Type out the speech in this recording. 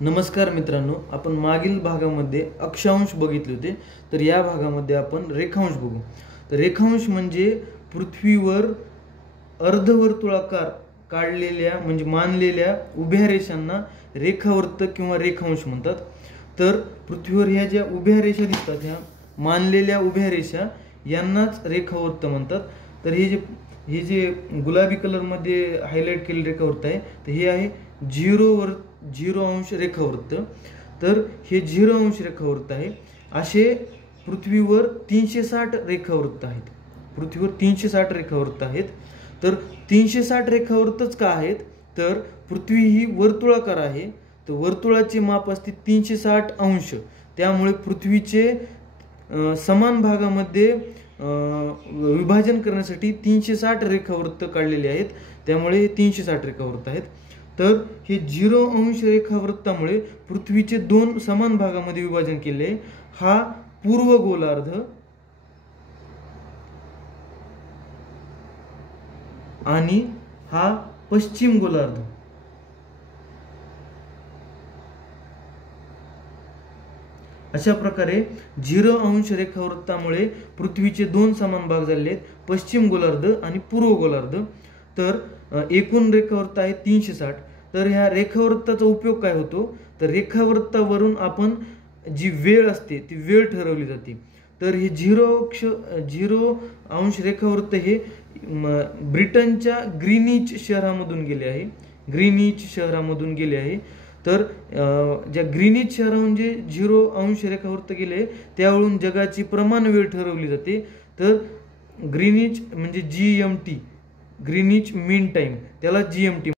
नमस्कार मित्रांनो, आपण मागील भागामध्ये अक्षांश बघितले होते. तर या भागामध्ये आपण रेखांश बघू. तर रेखांश म्हणजे पृथ्वीवर अर्धवर्तुळाकार काढलेल्या म्हणजे मानलेल्या उभ्या रेषांना रेखावृत्त किंवा रेखांश म्हणतात. तर पृथ्वीवर ह्या ज्या उभ्या रेषा दिसतात, ह्या मानलेल्या उभ्या रेषा यांनाच रेखावृत्त म्हणतात. तर हे जे गुलाबी कलरमध्ये हायलाइट केलेले रेखावृत्त आहे, तर हे आहे 0 अंश रेखावृत्त. तर हे 0 अंश रेखावृत्त आहे. असे पृथ्वीवर 360 रेखावृत्त आहेत. पृथ्वीवर 360 रेखावृत्त आहेत. तर 360 रेखावृत्तच का आहेत? तर पृथ्वी ही वर्तुळाकार आहे. तर वर्तुळाचे माप असते 360 अंश. त्यामुळे पृथ्वीचे समान भागामध्ये विभाजन करण्यासाठी 360 रेखावृत्त काढलेले आहेत. त्यामुळे हे 360 रेखावृत्त आहेत. तर हे 0 अंश रेखावृत्तामुळे पृथ्वीचे 2 समान भागामध्ये विभाजन केले. हा पूर्व गोलार्ध आणि हा पश्चिम गोलार्ध. अशा प्रकारे 0 अंश रेखावृत्तामुळे पृथ्वीचे 2 समान भाग झाले आहेत, पश्चिम गोलार्ध आणि पूर्व गोलार्ध. तर एकूण रेखावृत्त आहे 360. तर ह्या रेखावृत्ताचा उपयोग काय होतो? तर रेखावृत्तावरून आपण जी वेळ असते ती वेळ ठरवली जाते. तर हे 0 अंश रेखावृत्त हे ब्रिटनच्या ग्रीनिच शहरामधून गेले आहे. ग्रीनिच शहरामधून गेले आहे. तर ज्या ग्रीनिच शहराहून जे 0 अंश रेखावृत्त गेले त्यावरून जगाची प्रमाण वेळ ठरवली जाते. तर ग्रीनिच म्हणजे GMT, ग्रीनिच मीन टाइम, त्याला GMT